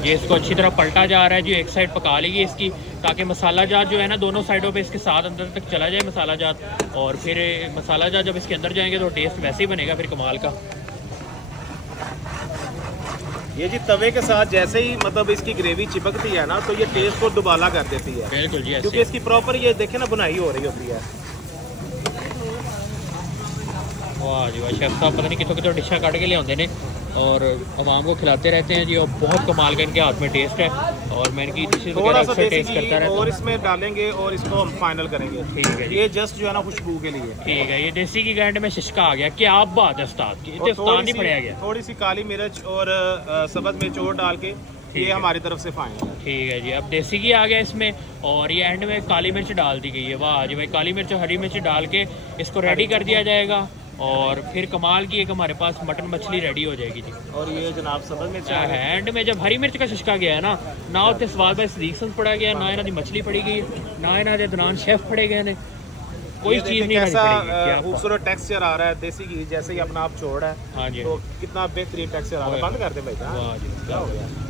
ये इसको अच्छी तरह पलटा जा रहा है जी। एक साइड पका लीजिए इसकी, ताकि मसाला जात जो है ना दोनों साइडों पे इसके साथ अंदर तक चला जाए मसाला जात। और फिर मसाला जात जब इसके अंदर जाएंगे तो टेस्ट वैसे ही बनेगा फिर कमाल का। ये जी तवे के साथ जैसे ही मतलब इसकी ग्रेवी चिपकती है ना, तो ये टेस्ट को दुबाला कर देती है। बिल्कुल जी, क्योंकि ऐसे। इसकी प्रॉपर ये देखे ना बुनाई हो रही होती है। वाह जी वाह, शेफ साहब पता नहीं कितों कितों डिशा काट के ले आते हैं और आवाम को खिलाते रहते हैं जी। और बहुत कमाल का इनके हाथ में टेस्ट है। और मैं इनकी डिशेज थोड़ा वगैरह सा अक्सर देसी टेस्ट करता घी रहता और हूँ। इसमें डालेंगे और इसको हम फाइनल करेंगे। ठीक है जी। ये जस्ट जो है ना खुशबू के लिए। ठीक है, ये देसी की गांड में शिशका आ गया। क्या आप बात है उस्ताद की, इतने उस्ताद नहीं पड़ेगा गया। थोड़ी सी काली मिर्च और सब्ज मिर्च और डाल के ये है। हमारी तरफ से फाइनल है। ठीक है जी। अब देसी घी आ गया इसमें और ये एंड में काली मिर्च डाल दी गई है। वाह जी भाई, काली मिर्च और हरी मिर्च डाल के इसको रेडी कर दिया जाएगा। और फिर कमाल की एक हमारे पास मटन मछली रेडी हो जाएगी जी। और ये जनाब सब्ज मिर्च आ गया। एंड में जब हरी मिर्च का शिशका गया है ना उत्ते स्वाद भाई सदीक संस पड़ा गया ना, इन्हों की मछली पड़ी गई ना, इन्हों के दौरान शेफ फड़े गए ने। कोई ये चीज़ देखिए नहीं कैसा खानी पड़ेगी। क्या खूबसूरत टेक्सचर आ रहा है देसी घी जैसे ही अपना आप छोड़ है। हाँ जी। तो कितना बेहतरीन टेक्सचर आ रहा है। बंद कर दे भाई साहब। वाह जी। क्या हो गया।